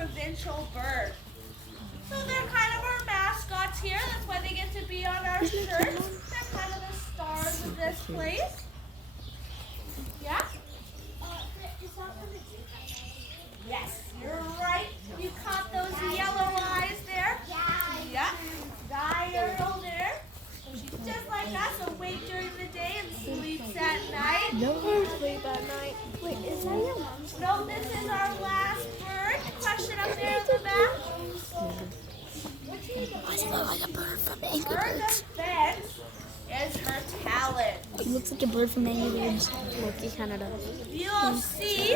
provincial bird. So they're kind of our mascots here. That's why they get to be on our shirts. They're kind of the stars of this place. Yeah? Yes, you're right. You caught those yellow eyes there. Yeah. Diurnal there. She's just like us, awake during the day and sleeps at night. No birds sleep at night. Wait, is that your mom's? No, this is our last bird. Question up there in the back. Why does it look like a bird from Angry Her Birds? defense is her talent. It looks like a bird from Angry Birds. Look, he kind of does. You'll see,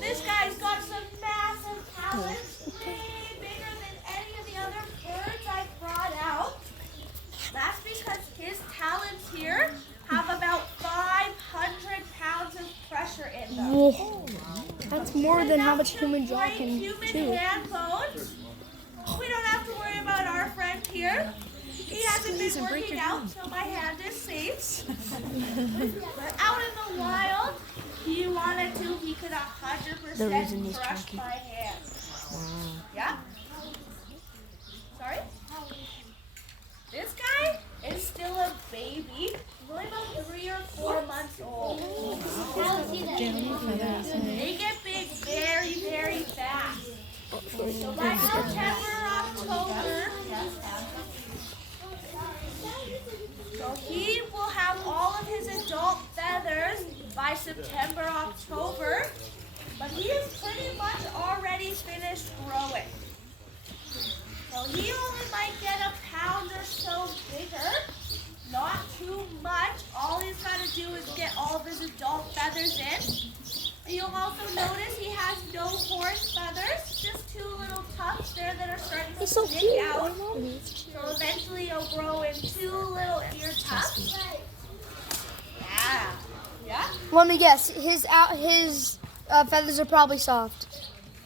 this guy's got some massive talents, way bigger than any of the other birds I brought out. That's because his talents here have about 500 pounds of pressure in them. Whoa. That's more than how much human jaw Like can human chew. hand bones. We don't have to worry about our friend here. He hasn't been working out, so my hand is safe. But out in the wild, if he wanted to, he could 100% crush my hand. Yeah? Sorry? This guy is still a baby. He's only about 3 or 4 months old. They get big very, very fast. So by September, October, so he will have all of his adult feathers by September, October, but he is pretty much already finished growing. So he only might get a pound or so bigger, not too much. All he's got to do is get all of his adult feathers in. You'll also notice he has no horse feathers, just 2 little tufts there that are starting to stick out. So eventually he'll grow in 2 little ear tufts. Yeah. Yeah? Let me guess. His feathers are probably soft.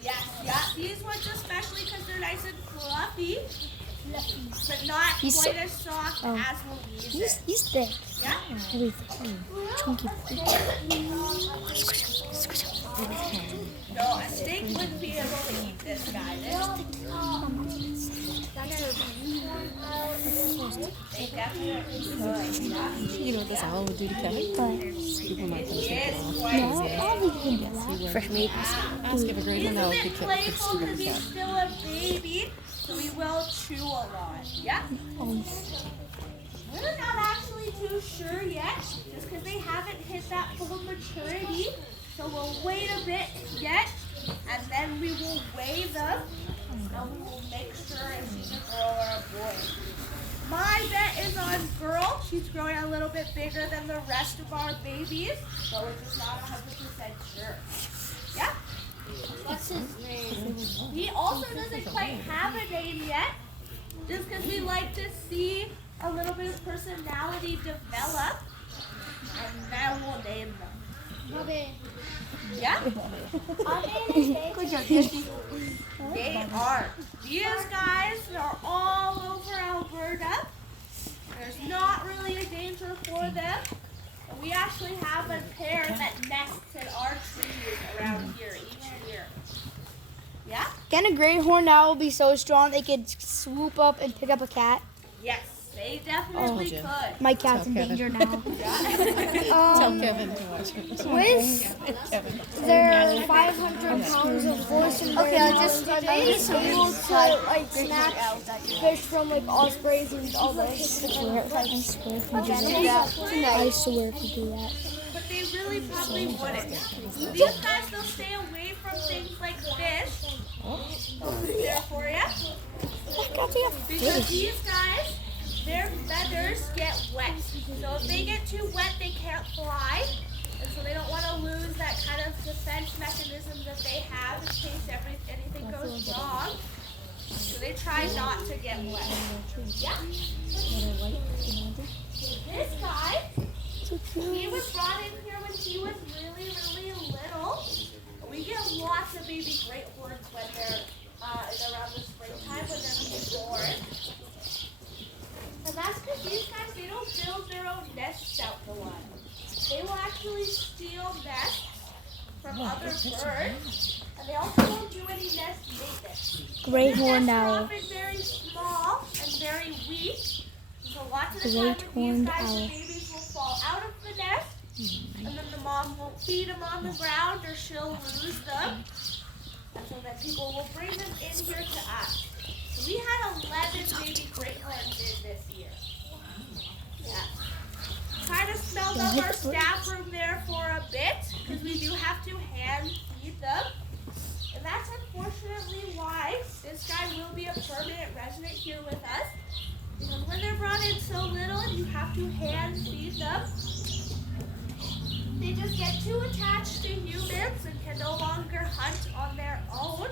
Yes, yeah. These ones especially because they're nice and fluffy, but not quite as soft as Louise's. He's thick. Yeah? Really chunky. No, a snake wouldn't be able to eat this guy. They definitely could. Yeah. You know what this owl would do to Kevin? People might think He is it's quite fresh meat. Ask if a great He's one a owl bit could playful because keep he's still a baby, so he will chew a lot. Yeah? We're not actually too sure yet, just because they haven't hit that full maturity. So we'll wait a bit yet, and then we will weigh them, and we will make sure if she's a girl or a boy. My bet is on girl. She's growing a little bit bigger than the rest of our babies, but we're just not 100% sure. Yeah? What's his name? He also doesn't quite have a name yet, just because we like to see a little bit of personality develop, and then we'll name them. Okay. Yeah? They are. These guys are all over Alberta. There's not really a danger for them. We actually have a pair that nests in our trees around here each year. Yeah? Can a great horned owl be so strong they could swoop up and pick up a cat? Yes, they definitely could. My cat's in Tell Kevin. danger now. Tell Kevin to watch it. With Kevin. their 500 pounds of force and just able to like snatch fish from like ospreys and all this. I swear if you do that. But they really probably wouldn't. These guys, they'll stay away from things like fish. I'll put it there for you. Because these guys, their feathers get wet. So if they get too wet, they can't fly. And so they don't want to lose that kind of defense mechanism that they have in case anything goes wrong. So they try not to get wet. Yeah? This guy, he was brought in here when he was really, really little. We get lots of baby great horns when they're around the springtime when they're being born. And that's because these guys, they don't build their own nests out in the wild. They will actually steal nests from other birds, and they also don't do any nest maintenance. Great The horned nests are owl. often very small and very weak, so lots of the time Great with these horned guys, owl. the babies will fall out of the nest, and then the mom won't feed them on the ground or she'll lose them. And so then people will bring them in here to us. So we had 11 baby great horns in this year. Yeah. Kind of smelled up our staff room there for a bit because we do have to hand feed them. And that's unfortunately why this guy will be a permanent resident here with us. Because when they're brought in so little and you have to hand feed them, they just get too attached to humans and can no longer hunt on their own.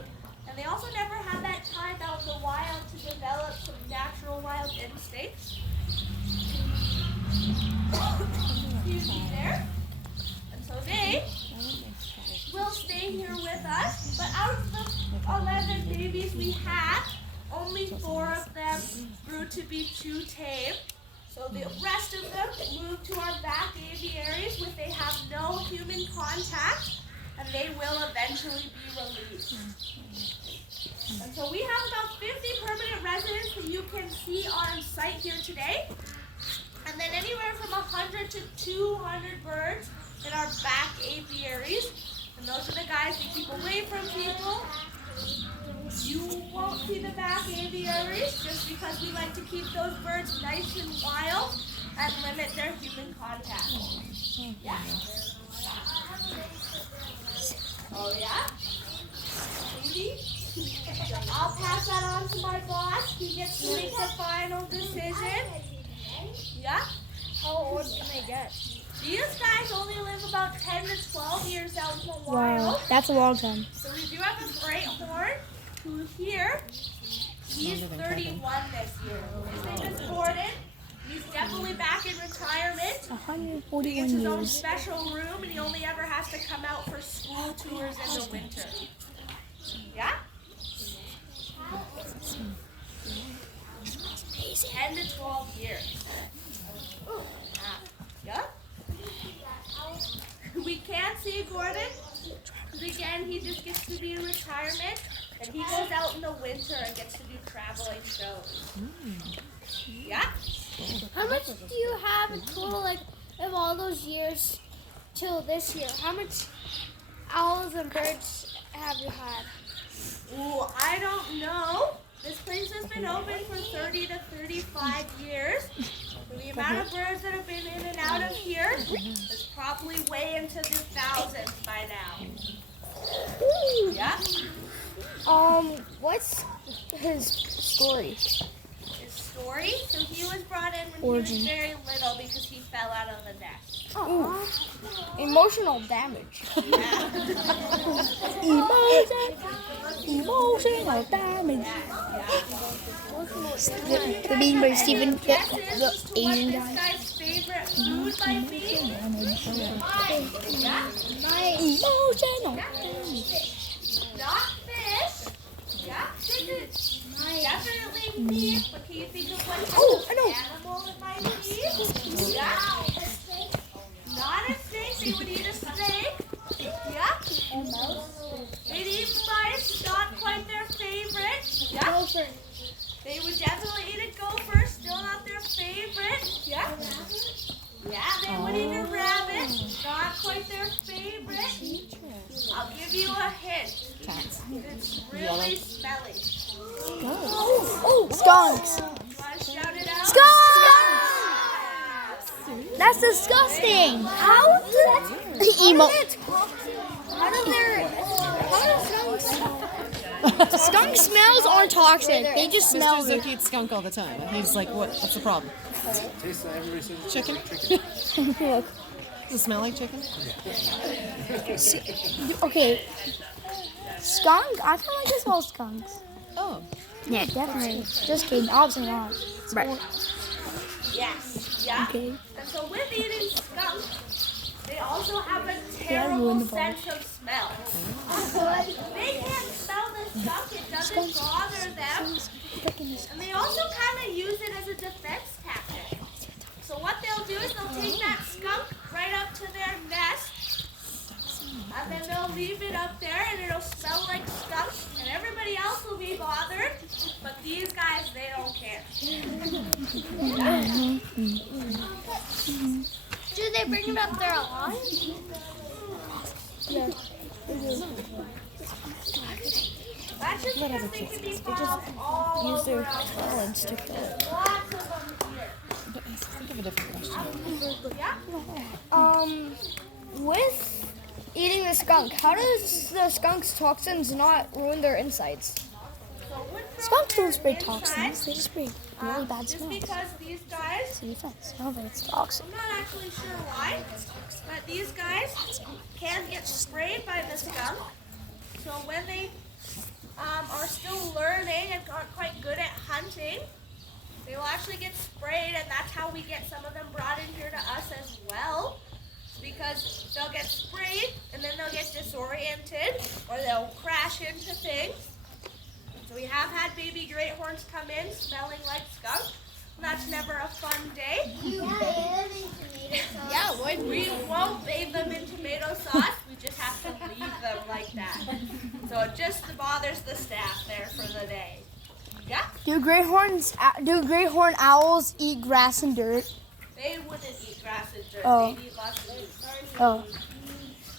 And they also never have that time out in the wild to develop some natural wild instincts. Excuse me there. And so they will stay here with us. But out of the 11 babies we had, only 4 of them grew to be too tame. So the rest of them moved to our back aviaries where they have no human contact, and they will eventually be released. And so we have about 50 permanent residents that you can see on site here today, and then anywhere from 100 to 200 birds in our back aviaries. And those are the guys that keep away from people. You won't see the back aviaries just because we like to keep those birds nice and wild and limit their human contact. Yeah? Oh yeah? Maybe? I'll pass that on to my boss. He gets to make the final decision. Yeah? How old can they get? These guys only live about 10 to 12 years out in the Wow, wild. that's a long time. So we do have a great horn who here, he's 31 this year. His name is Gordon. He's definitely back in retirement. He 141 gets his own years. special room and he only ever has to come out for school tours in the winter. Yeah? 10 to 12 years. Yeah? We can't see Gordon. Because again, he just gets to be in retirement. And he goes out in the winter and gets to do traveling shows. Yeah? How much do you have in total, like, of all those years till this year? How much owls and birds have you had? Ooh, I don't know. This place has been open for 30 to 35 years. So the amount of birds that have been in and out of here is probably way into the thousands by now. Yeah? What's his story? His story? So he was brought in when Origin. he was very little because he fell out of the nest. Emotional damage. Emotional damage. The being by Stephen, the Asian This guy. guy's favorite food might be? Yeah? Emotional. Not fish. Yeah? Definitely meat. But can you think of what Oh, I know. animal it might be? Yeah? Not a snake. They would eat a snake. Yeah? They'd eat mice. Not quite their favorite. Yeah? They would definitely eat a gopher. Still not their favorite. Yeah? Yeah, they would eat a rabbit. Not quite their favorite. I'll give you a hint. Cats. It's really smelly. Oh, skunks. You want to shout it out? Skunks! That's disgusting. How do that? How do skunks? Skunk smells aren't toxic. They just Mr. smell Zook eats skunk all the time. And he's like, what's the problem? Chicken? good. Does it smell like chicken? Okay. Skunk? I feel like it smells skunks. Oh. Yeah, definitely. Just kidding. Obviously not. Right. Yes. Yeah. Okay. And so with eating skunk, they also have a ruined terrible the ball. sense of smell. They can't smell the skunk. It doesn't bother them. And they also kind of use it as a defense tactic. So what they'll do is they'll take that skunk right up to their nest, and then then they'll leave it up there and it'll smell like skunk and everybody else will be bothered, but these guys, they don't care. Do they bring it up there a lot? Yeah. That's just because they can be found all Use their over out there. talents to kill it. Lots of them here. Think of a different question. Yeah? With eating the skunk, how does the skunk's toxins not ruin their insides? So wood Skunks don't spray inside, toxins. They just spray really bad just smells. because these guys, So defense. No, but it's toxic. I'm not actually sure why, but these guys can get sprayed by the skunk. So when they are still learning and aren't quite good at hunting, they will actually get sprayed, and that's how we get some of them brought in here to us as well. Because they'll get sprayed, and then they'll get disoriented, or they'll crash into things. So we have had baby great horns come in smelling like skunk. That's never a fun day. Yeah, we won't bathe them in tomato sauce. We just have to leave them like that. So it just bothers the staff there for the day. Yeah, Do great horn owls eat grass and dirt? they wouldn't eat grass and dirt. Oh. They eat lots of food. Oh,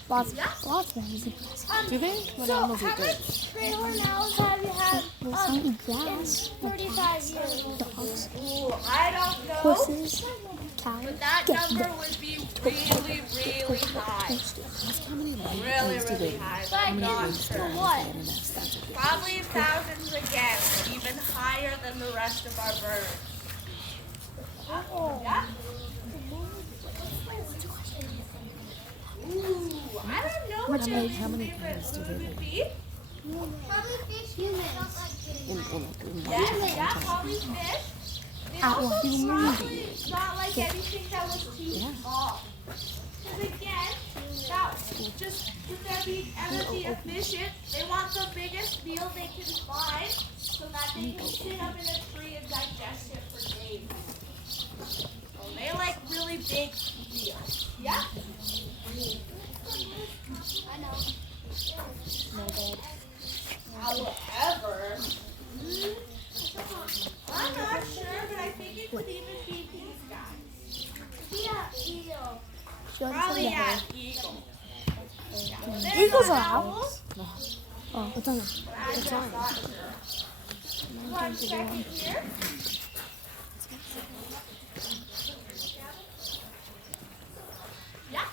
lots Yeah. of them eat grass. Do they? What animals eat dirt? Great horn owls have you had Some eat grass. 35 years? Dogs. Ooh, I don't know. Horses. Cows. But that number would be really, really high. How many Really, really high. I'm not sure. What? Probably thousands again, but even higher than the rest of our birds. Yeah? Ooh, I don't know what their how many favorite kinds do food they would be. In Yeah, probably fish. They also probably not like anything that was too small. Because again, that just with them being energy efficient, they want the biggest meal they can find so that they can sit up in a tree and digest it for days. So they like really big meals. Yeah? I know. However, I'm not sure, but I think it could even be these guys. Probably yeah, eagle. Yeah. Eagles are owls. Oh, what's on that? I'm just not sure. 1 second here. Yeah.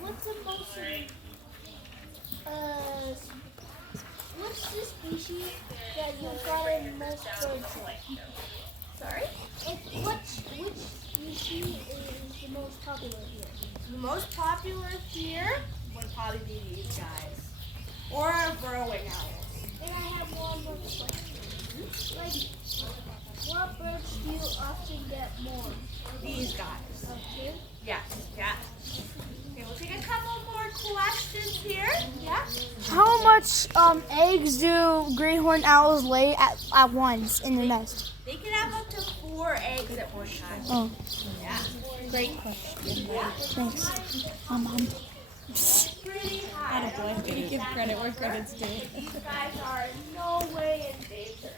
What's the most? What's the species that you've got in most birds? Sorry? Which species is the most popular here? The most popular here would probably be these guys. Or burrowing owls. And I have one more question. Like, what birds do you often get more? These guys. Okay. Yes, yeah. Okay, we'll take a couple more questions here. Yeah? How much eggs do great horned owls lay at once in their nest? They can have up to 4 eggs at one time. Oh, Yeah. Great question. thanks. Pretty high. Boy, give credit where credit's due. These guys are in no way in danger.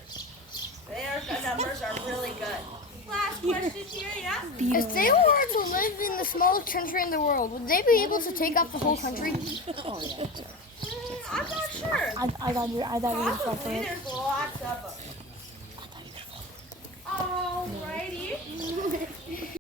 Their numbers are really good. Last question here, yeah? If they were to live in the smallest country in the world, would they be able to take up the whole country? Oh, yeah. I'm not sure. I thought you were going to Probably there's lots of them.